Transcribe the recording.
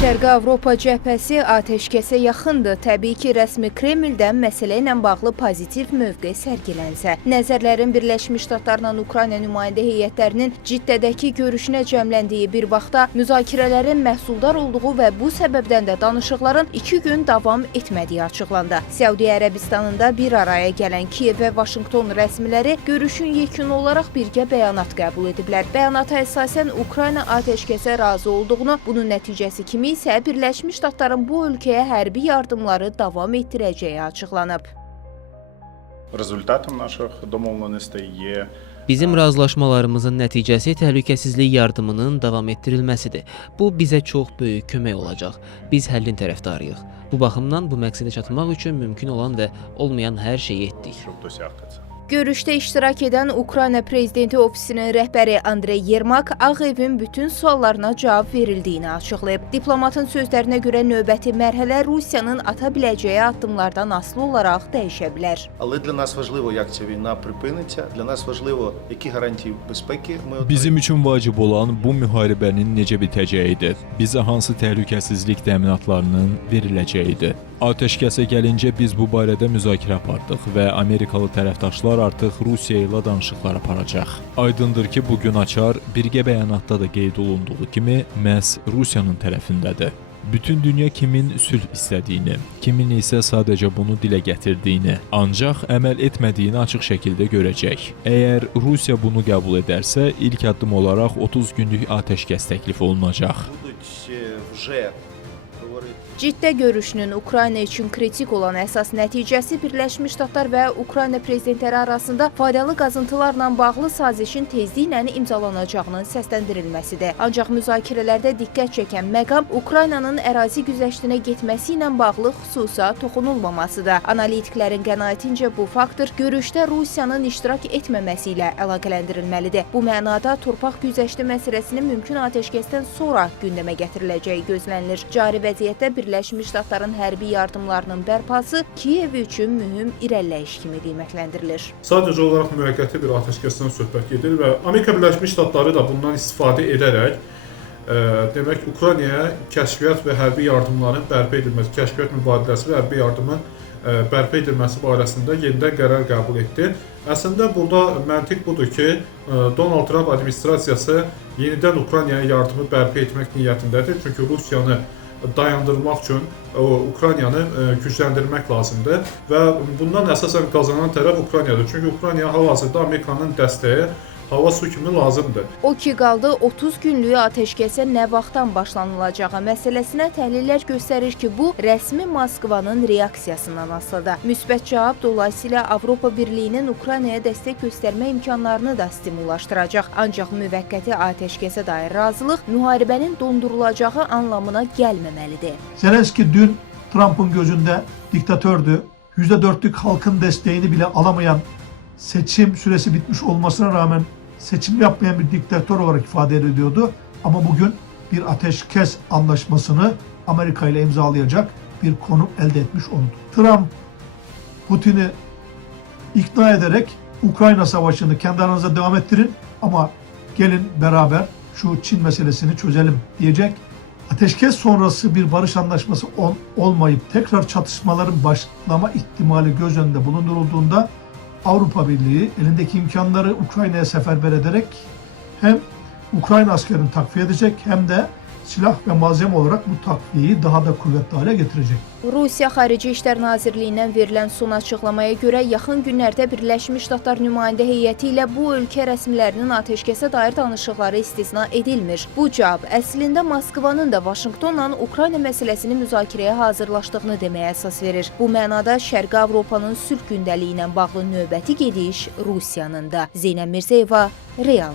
Şərqi Avropa cəbhəsi atəşkəsə yaxındır. Təbii ki, rəsmi Kremldən məsələ ilə bağlı pozitiv mövqe sərgilənsə. Nəzərlərin Birləşmiş Ştatlarla Ukrayna nümayəndə heyətlərinin Ciddədəki görüşünə cəmləndiyi bir vaxtda müzakirələrin məhsuldar olduğu və bu səbəbdən də danışıqların 2 gün davam etmədiyi açıqlandı. Səudiyyə Ərəbistanında bir araya gələn Kiyev və Vaşinqton rəsmiləri görüşün yekun olaraq birgə bəyanat qəbul ediblər. Bəyanata əsasən Ukrayna atəşkəsə razı olduğunu, bunun nəticəsi kimi isə Birləşmiş Ştatların bu ölkəyə hərbi yardımları davam etdirəcəyi açıqlanıb. Результатом наших домовленостей є Bizim razılaşmalarımızın nəticəsi təhlükəsizlik yardımının davam etdirilməsidir. Bu bizə çox böyük kömək olacaq. Biz həllin tərəfdarıyıq. Bu baxımdan bu məqsədə çatmaq üçün mümkün olan və olmayan hər şeyi etdik. щоб досягти це. Görüşdə iştirak edən Ukrayna Prezidenti ofisinin rəhbəri Andrey Yermak Ağ Evin bütün suallarına cavab verildiyini açıqlayıb. Diplomatın sözlərinə görə növbəti mərhələ Rusiyanın ata biləcəyi addımlardan asılı olaraq dəyişə bilər. Але для нас важливо, як ця війна припиниться. Для нас важливо, які гарантії безпеки ми отримаємо. Bizim üçün vacib olan bu müharibənin necə bitəcəyidir. Bizə hansı təhlükəsizlik təminatlarının veriləcəyidir. Atəşkəsə gəlincə biz bu barədə müzakirə apardıq və Amerikalı tərəfdaşlar artıq Rusiya ilə danışıqlar aparacaq. Aydındır ki, bu gün açar birgə bəyanatda da qeyd olunduğu kimi məhz Rusiyanın tərəfindədir. Bütün dünya kimin sülh istədiyini, kimin isə sadəcə bunu dilə gətirdiyini, ancaq əməl etmədiyini açıq şəkildə görəcək. Əgər Rusiya bunu qəbul edərsə, ilk addım olaraq 30 günlük atəşkəs təklif olunacaq. Будуть вже говорити. Ciddə görüşünün Ukrayna üçün kritik olan əsas nəticəsi Birləşmiş Ştatlar və Ukrayna prezidentləri arasında faydalı qazıntılarla bağlı sazişin tezliklə imzalanacağının səsləndirilməsidir. Ancaq müzakirələrdə diqqət çəkən məqam Ukraynanın ərazi güzəştinə getməsi ilə bağlı xüsusa toxunulmamasıdır. Analitiklərin qənaətincə bu faktor görüşdə Rusiyanın iştirak etməməsi ilə əlaqələndirilməlidir. Bu mənada torpaq güzəşti məsələsinin mümkün atəşkəsdən sonra gündəmə gətiriləcəyi gözlənilir. Cari vəziyyətdə Birləşmiş Ştatların hərbi yardımlarının bərpası Kiyev üçün mühüm irəliləyiş kimi qiymətləndirilir. Sadəcə olaraq müvəqqəti bir atəşkəsdən söhbət gedir və Amerika Birləşmiş Ştatları da bundan istifadə edərək demək Ukraynaya kəşfiyyat və hərbi yardımların bərpa edilməsi, kəşfiyyat mübadiləsi və hərbi yardımın bərpa edilməsi barəsində yenidən qərar qəbul etdi. Əslində burada məntiq budur ki, Donald Trump administrasiyası yenidən Ukraynaya yardımı bərpa etmək niyyətindədir. Çünki Rusiyanı dayandırmaq üçün Ukraynanı gücləndirmək lazımdır və bundan əsasən qazanan tərəf Ukraynadır. Çünki Ukraynaya hal-hazırda Amerikanın dəstəyi hava su kimi lazımdır. O ki qaldı 30 günlük atəşkəsə nə vaxtdan başlanılacağı məsələsinə təhlillər göstərir ki, bu rəsmi Moskvanın reaksiyasından asılıdır. Müsbət cavab dolayısıyla Avropa Birliyinin Ukraynaya dəstək göstərmə imkanlarını da stimullaşdıracaq. Ancaq müvəqqəti atəşkəsə dair razılıq müharibənin dondurulacağı anlamına gəlməməlidir. Zelenski dün Trump'ın gözünde diktatördü. %4'lük halkın desteğini bile alamayan, seçim süresi bitmiş olmasına rağmen seçim yapmayan bir diktatör olarak ifade ediyordu. Ama bugün bir ateşkes anlaşmasını Amerika ile imzalayacak bir konum elde etmiş oldu. Trump, Putin'i ikna ederek Ukrayna savaşını kendi aranızda devam ettirin ama gelin beraber şu Çin meselesini çözelim diyecek. Ateşkes sonrası bir barış anlaşması olmayıp tekrar çatışmaların başlama ihtimali göz önünde bulundurulduğunda Avrupa Birliği elindeki imkanları Ukrayna'ya seferber ederek hem Ukrayna askerini takviye edecek hem de silah ve malzeme olarak bu takviyeyi daha da kuvvetli hale getirecek. Rusiya Xarici İşlər Nazirliyindən verilən son açıqlamaya görə yaxın günlərdə Birləşmiş Ştatlar nümayəndə heyəti ilə bu ölkə rəsmilərinin atəşkəsə dair danışıqları istisna edilmir. Bu cavab əslində Moskvanın da Vaşinqtonla Ukrayna məsələsini müzakirəyə hazırlaşdığını deməyə əsas verir. Bu mənada Şərqi Avropanın sülh gündəliyi ilə bağlı növbəti gediş Rusiyanın da. Zeynəb Mirzəyeva, Real.